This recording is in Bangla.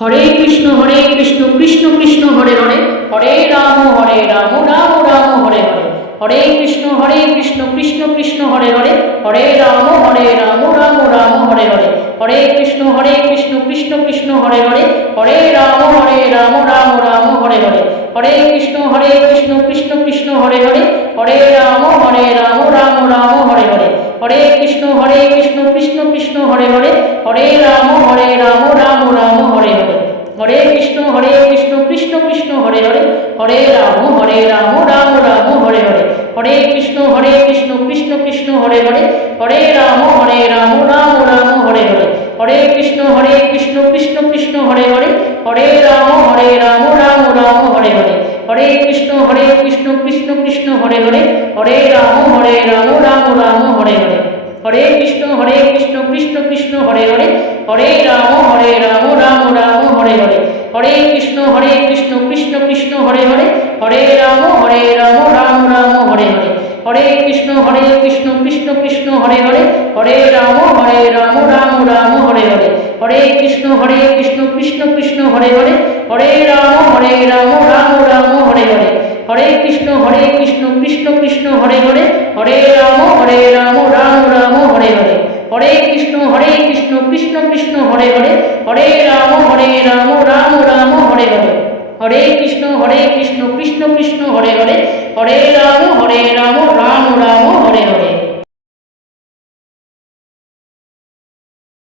হরে কৃষ্ণ কৃষ্ণ কৃষ্ণ হরে হরে, হরে রাম রাম রাম হরে হরে। হরে কৃষ্ণ কৃষ্ণ কৃষ্ণ হরে হরে, হরে রাম রাম রাম হরে হরে। হরে কৃষ্ণ কৃষ্ণ কৃষ্ণ হরে হরে, হরে রাম রাম রাম হরে হরে। হরে কৃষ্ণ কৃষ্ণ কৃষ্ণ হরে হরে, হরে রাম রাম রাম হরে হরে। হরে কৃষ্ণ কৃষ্ণ কৃষ্ণ হরে হরে, হরে রাম রাম রাম হরে হরে। হরে কৃষ্ণ কৃষ্ণ কৃষ্ণ হরে হরে, হরে রাম রাম রাম হরে হরে। হরে কৃষ্ণ কৃষ্ণ কৃষ্ণ হরে হরে, হরে রাম রাম রাম হরে হরে। হরে কৃষ্ণ কৃষ্ণ কৃষ্ণ হরে হরে, হরে রাম রাম রাম হরে হরে। হরে কৃষ্ণ কৃষ্ণ কৃষ্ণ হরে হরে, হরে রাম রাম রাম হরে হরে। হরে কৃষ্ণ কৃষ্ণ কৃষ্ণ হরে হরে, হরে রাম রাম রাম হরে হরে। হরে কৃষ্ণ কৃষ্ণ কৃষ্ণ হরে হরে, হরে রাম রাম রাম হরে হরে। হরে কৃষ্ণ কৃষ্ণ কৃষ্ণ হরে হরে, হরে রাম রাম রাম হরে হরে। হরে কৃষ্ণ কৃষ্ণ কৃষ্ণ হরে হরে, হরে রাম রাম রাম হরে হরে। হরে কৃষ্ণ কৃষ্ণ কৃষ্ণ হরে হরে, হরে রাম রাম রাম হরে হরে। হরে কৃষ্ণ কৃষ্ণ কৃষ্ণ হরে হরে, হরে রাম রাম রাম হরে হরে। হরে কৃষ্ণ কৃষ্ণ কৃষ্ণ হরে হরে, হরে রাম রাম রাম হরে হরে।